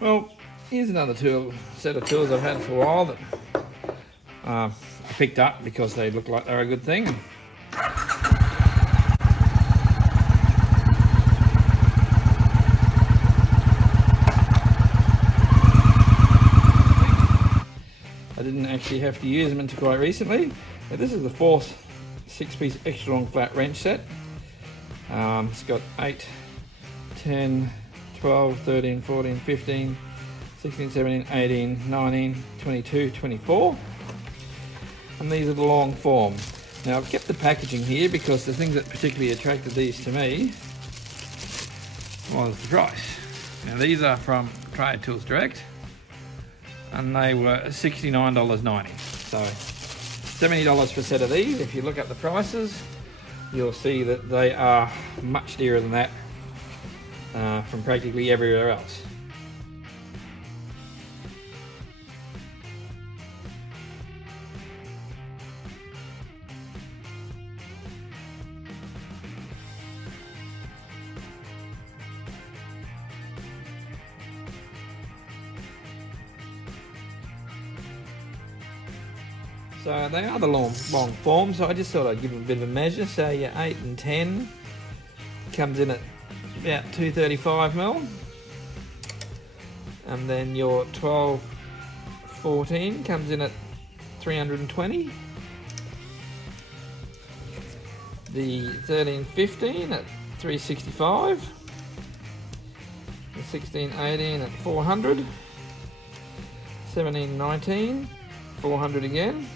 Well, here's another set of tools I've had for a while that I picked up because they look like they're a good thing. I didn't actually have to use them until quite recently. Now, this is the fourth 6-piece extra long flat wrench set. It's got 8, 10, 12, 13, 14, 15, 16, 17, 18, 19, 22, 24. And these are the long form. Now I've kept the packaging here because the thing that particularly attracted these to me was the price. Now these are from Trade Tools Direct and they were $69.90. So $70 for a set of these. If you look at the prices, you'll see that they are much dearer than that from practically everywhere else. So they are the long form, so I just thought I'd give them a bit of a measure. So your 8 and 10 comes in at about 235mm, and then your 12, 14 comes in at 320. The 13, 15 at 365. The 16, 18 at 400. 17, 19, 400 again.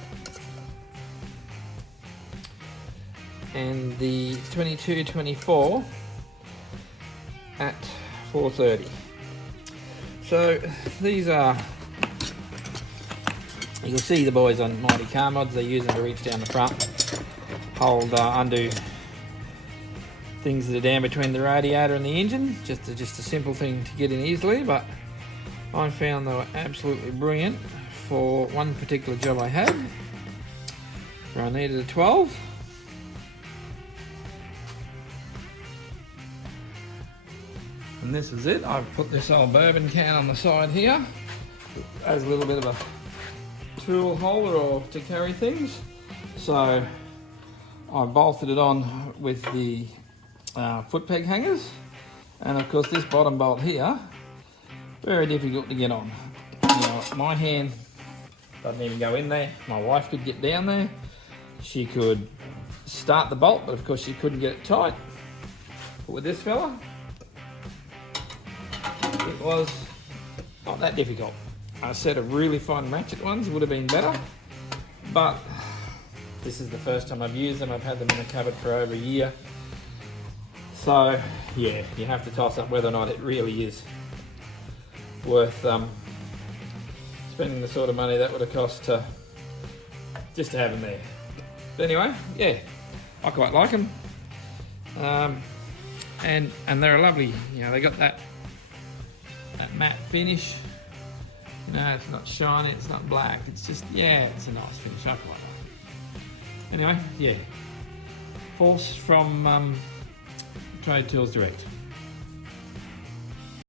And the 22, 24 at 430. So these are, you'll see the boys on Mighty Car Mods, they use them to reach down the front, hold undo things that are down between the radiator and the engine. Just a simple thing to get in easily, but I found they were absolutely brilliant for one particular job I had where I needed a 12. And this is it. I've put this old bourbon can on the side here as a little bit of a tool holder or to carry things. So I bolted it on with the foot peg hangers, and of course this bottom bolt here, very difficult to get on. Now, my hand doesn't even go in there. My wife could get down there. She could start the bolt, but of course she couldn't get it tight. But with this fella, it was not that difficult. A set of really fine ratchet ones would have been better, but this is the first time I've used them. I've had them in the cupboard for over a year. So yeah, you have to toss up whether or not it really is worth spending the sort of money that would have cost just to have them there. But anyway, yeah, I quite like them. And they're a lovely, they got that matte finish. It's not shiny, it's not black, it's just, it's a nice finish. I quite like it. Anyway, Force from Trade Tools Direct.